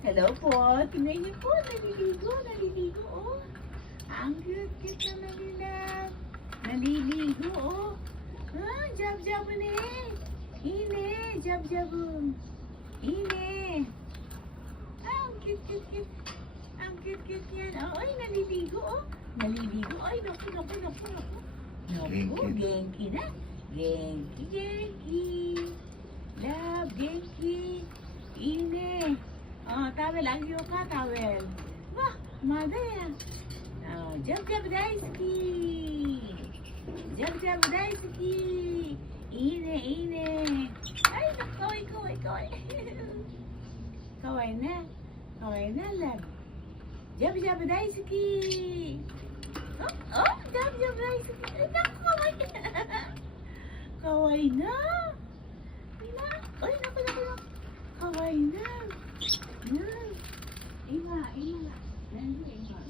Hello po. Tingnan niyo po. Naliligo, oh. Ang cute naman nila. Naliligo, oh. Ah, jab-jab na eh. Ine, jab-jab. Ine. Ah, ang cute. Ang cute yan. Oh, ay, naliligo, oh. Naliligo. Ay, naku. Naku, Genki na. Genki. Love, Genki. Ine. Oh, towel. Agyo ka, towel. Wah, mother. Oh, jab-jab daisuki. Jab-jab daisuki. Ine. Ay, kawai. Kawai na, love. Jab-jab daisuki. Oh, jab-jab daisuki. Ay, naku, kawai na. Ay, naku. Kawai na. Ima. Nandun, Ima.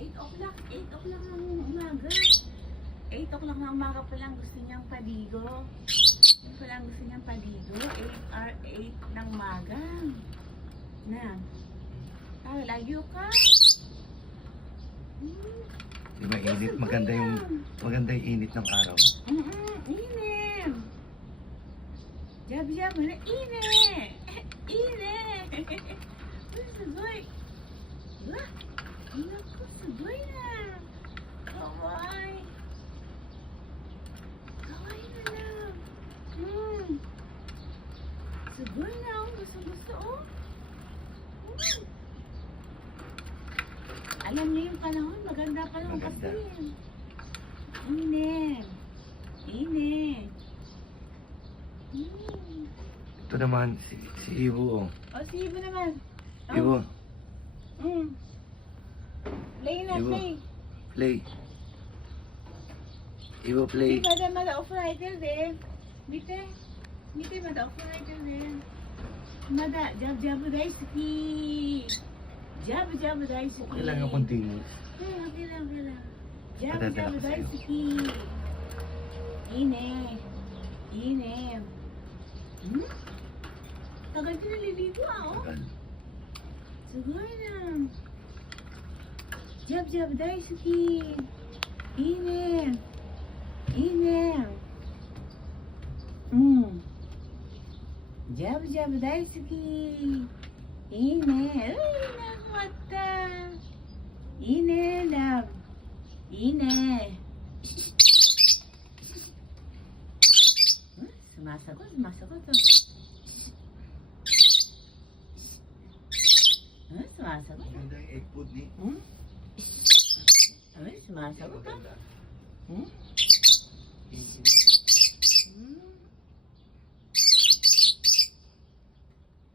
8 o'clock ng umaga. 8 o'clock ng umaga pa lang gusto niyang paligo. 8 ng umaga. Na. Lagyo ka. Di ba init? Maganda yung init ng araw. Init. Jab-jab na. Init. Sugoy. Wah. Naku, sugoy na. Kawai na lang. Sugoy na. Gusto. Alam niyo yung panahon. Maganda panahon kasi. Init. Ito naman, si Ivo. O, si Ivo naman. Ivo, Play na, Ivo. play. Ivo, play. Di ba mada off-rider din? Mite, mada off-rider din. Mada, jab-jab daisuki. Jab-jab daisuki. Okay lang yung continuous. Okay lang. Padadala Jab-jab ko sa'yo. daisuki. Ine. Tagal din naliligo, oh. Tagal. Sugoi na. Jab-jab daisuki. Ine. Jab-jab daisuki. Ine. Uy, nakwata. Ine, love. Ine. Sumasagot. Sumasagot. Maganda yung egg food ni. Sumasagot ka? Maganda.